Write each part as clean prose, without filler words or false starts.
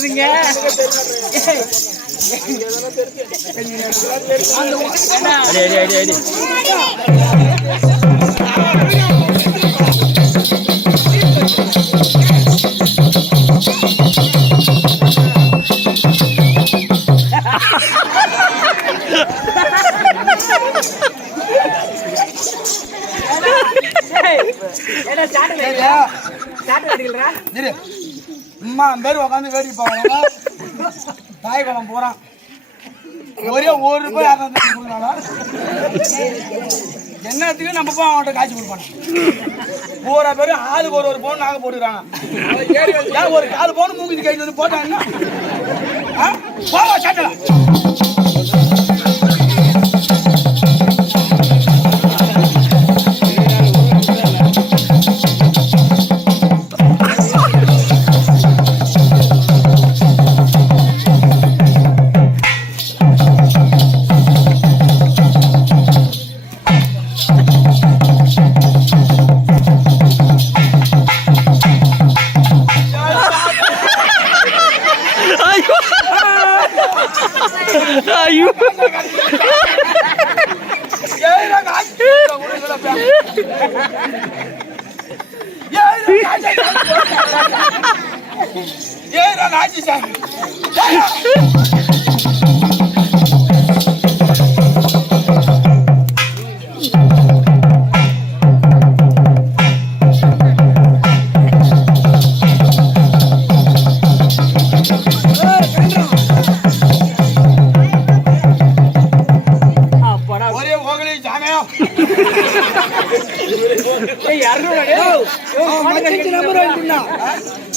தெரியாதுங்க. அம்மா பேர் உட்காந்து வேடிக்கை போவாங்க. தாய் குளம் போறான். ஒரே ₹1 என்னத்துக்கு நம்ம போய் அவன்கிட்ட காய்ச்சி கொடுப்பாங்க. பூரா பேரு ஆளுக்கு ஒரு பவுன் நாங்க போட்டுக்கிறாங்க. ஒரு 4 பவுன் மூங்கிட்டு கைட்டு வந்து போட்டாங்க. போவா சட்டல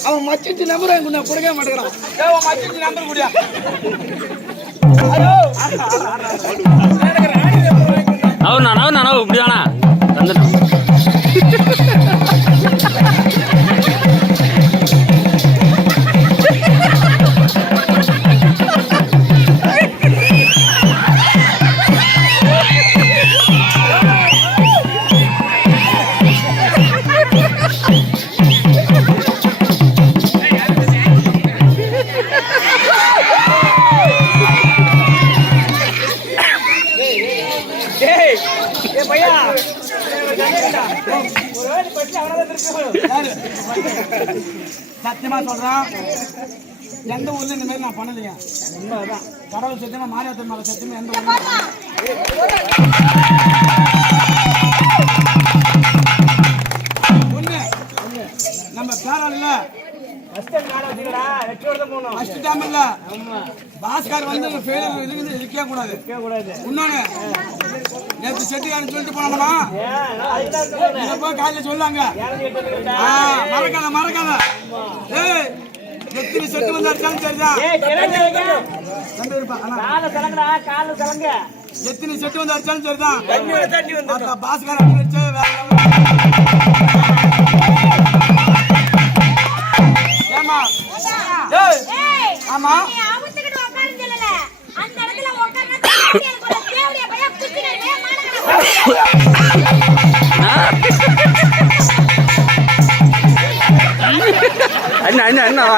அவன் மச்சிச்சு நம்பர் வாங்கி கொடுக்க மாட்டேங்கிறான். நம்பர் குடியா அவன் இப்படிதானா சத்தியமா சொல்றான். எந்த ஊர்ல இந்த மாதிரி நான் பண்ணலையா? கடவுள் சத்தியமா மாரியாத்தன் மேல சத்தியமா எந்த ஊர்ல ஒண்ணு நம்ம பேராளில பாஸ்கர் வந்து இருக்கவே கூடாது. இன்னொன்னு நேற்று செட்டியாரு சொல்லிட்டு போனோம்னா போய் காலையில சொல்லாங்க. மறக்காத எத்தனை செட்டு வந்து அடிச்சாலும் சரிதான். எத்தனை செட்டு வந்து அடிச்சாலும் சரிதான். பாஸ்கர் அடிச்சு ஆமா அண்ணா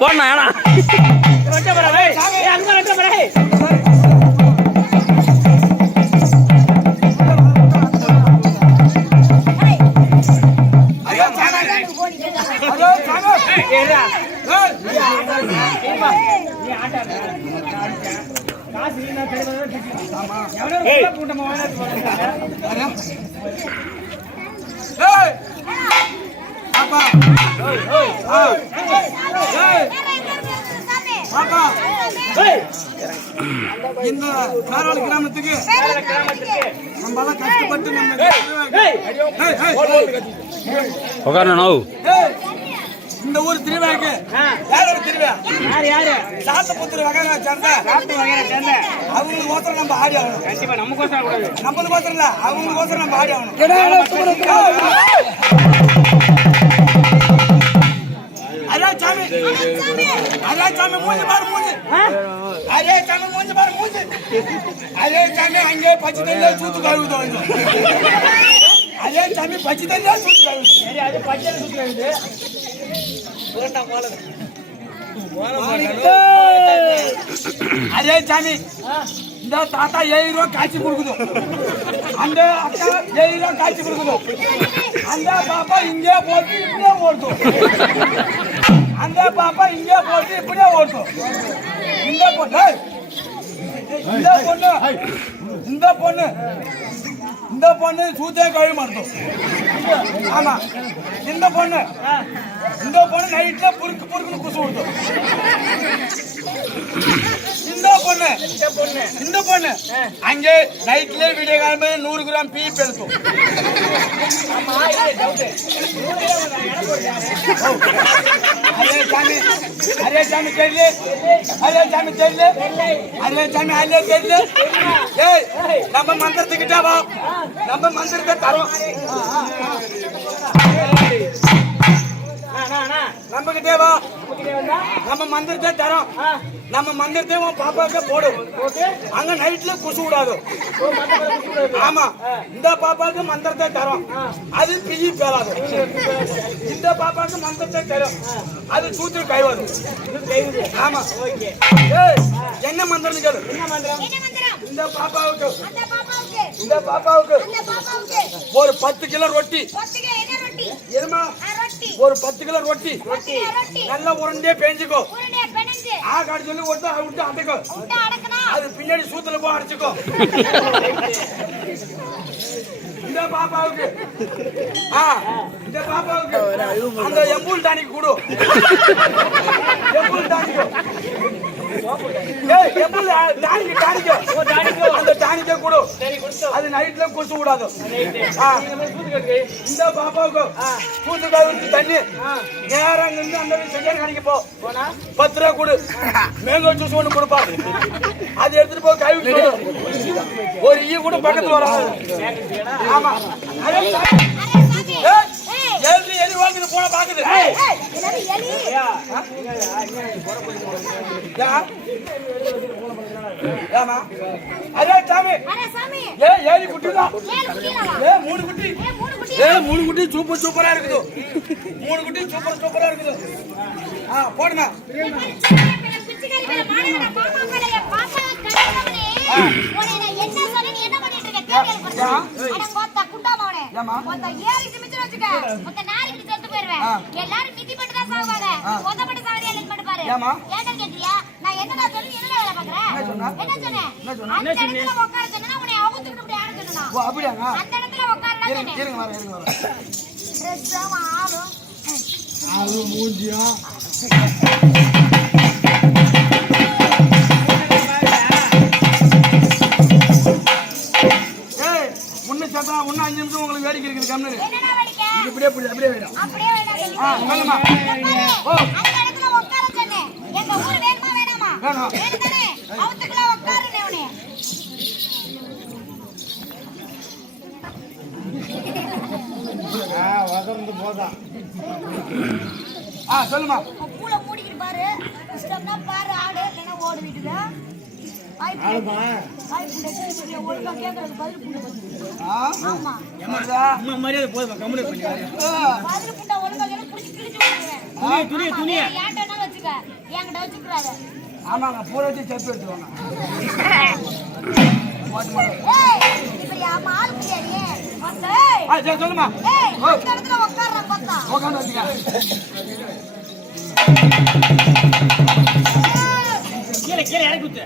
போனா இந்த காராளி கிராமத்துக்கு நம்ம கஷ்டப்பட்டு இந்த ஊர் திருவிழாக்கு சாத்தபுத்தூர் வகையை சேர்ந்த அவங்களுக்கு கோசரம் நம்ம ஆடி ஆகணும். கண்டிப்பா நம்மளுக்கு கோசரம் இல்ல, அவங்களுக்கு கோசரம் நம்ம ஆடி ஆகணும். அதான் சாமி மூஞ்சி பாரு மூஞ்சி. அதே சாமி மூஞ்சி பாரு மூஞ்சி. அதே சாமி அங்கே பச்சை தண்ணியா சூத்து கழுவுது வந்து. அதே சாமி பச்சை தண்ணியா சூத்து கழுவுது. சரி அது பச்சை சுத்தி கழுவுது. அதே சாமி இந்த தாத்தா 7 ரூபா காய்ச்சி கொடுக்குது. அந்த அக்கா 7 ரூபா காய்ச்சி கொடுக்குது. அந்த பாப்பா இங்கே போட்டு இப்படியே ஓடுது. அந்த பாப்பா இங்கே போட்டு இப்படியே ஓடுது. இந்த பொண்ணு இந்த பொண்ணு சூத்தே கழுவி மாட்டோம். ஆமா இந்த பொண்ணு நைட்ல புருக்குன்னு குசு விடுத்தோம். இந்த பொண்ணு அங்கே நைட்ல வீடியோ கால் 100 கிராம் பீ பெருத்தும். அரே சாமி தெரியல. ஏய் நம்ம மந்திரத்துக்கிட்டே வா. நம்ம மந்திரத்தை தரோம். நம்ம கிட்டே வா. நம்ம மந்திரத்தை தரோம். நம்ம மந்திரத்தை பாப்பாவுக்கு போடும். அங்க நைட்ல குசு விடாது. ஆமா இந்த பாப்பாவுக்கு மந்திரத்தை தரோம். அது பிஜி பேராது. இந்த பாப்பாவுக்கு மந்திரத்தை தரும். அது சூத்திர கைவாது. ஆமா என்ன மந்திரம் கேளு. இந்த பாப்பாவுக்கு ஒரு 10 கிலோ ரொட்டி. ஒரு 10 கிலோ ரொட்டி நல்லா உருண்டே பேஞ்சுக்கோ. ஆகாடு சொல்லி விட்டு அடைக்கோ. அது பின்னாடி சூத்துல போய் அடைச்சுக்கோ. இந்த பாப்பாவுக்கு அந்த எம்பூல் டானிக்கு கொடு. எம்பூல் டானிக்கு அந்த டானிக்க கொடு. அது நைட்ல குசு விடாது. இந்த பாப்பாவுக்கு கூத்து கழுவி தண்ணி நேரம் நின்று அந்த செகண்ட் கணிக்கு போ. 10 ரூபா கொடு. மேங்கோ ஜூஸ் ஒண்ணு கொடுப்பாரு. அது எடுத்துட்டு போய் கழுவி ஒரு ஈ கூட பக்கத்துல வராது. ஆமா எலி வாங்குது போன பாக்குது. அரே சாமி ஏழு குட்டிதான். 3 குட்டி. 3 குட்டி சூப்பரா இருக்குது. 3 குட்டி சூப்பரா இருக்குது. போடுங்க. இன்னும் 5 நிமிஷம் உங்களுக்கு வேடிக்கை இருக்குது. கம்னு இப்படியே அப்படியே வேணும். சொல்லுமா. ஓ சொல்லுமா. பூல மூடிக்கிட்டு பாரு. இஷ்டம்னா பாரு. ஆடு இல்லைன்னா ஓடு வீட்டுல. ஒழுங்கா கேட்கறது பதில் புண்டை. ஆமா மரியாதை போதும். கம்முனு பதில் புண்டை ஒழுங்கா புடிச்சு கிழிச்சு துணியை ஏன்டா வச்சுக்க. என்கிட்ட வச்சுக்கிறாரு. ஆமாங்க பூர வச்சு செப்பு எடுத்துவாங்க. சொல்லுமா. உட்கார்றேன் பார்த்தா உட்காந்து வச்சுக்க. கீழே இறக்கி விட்டு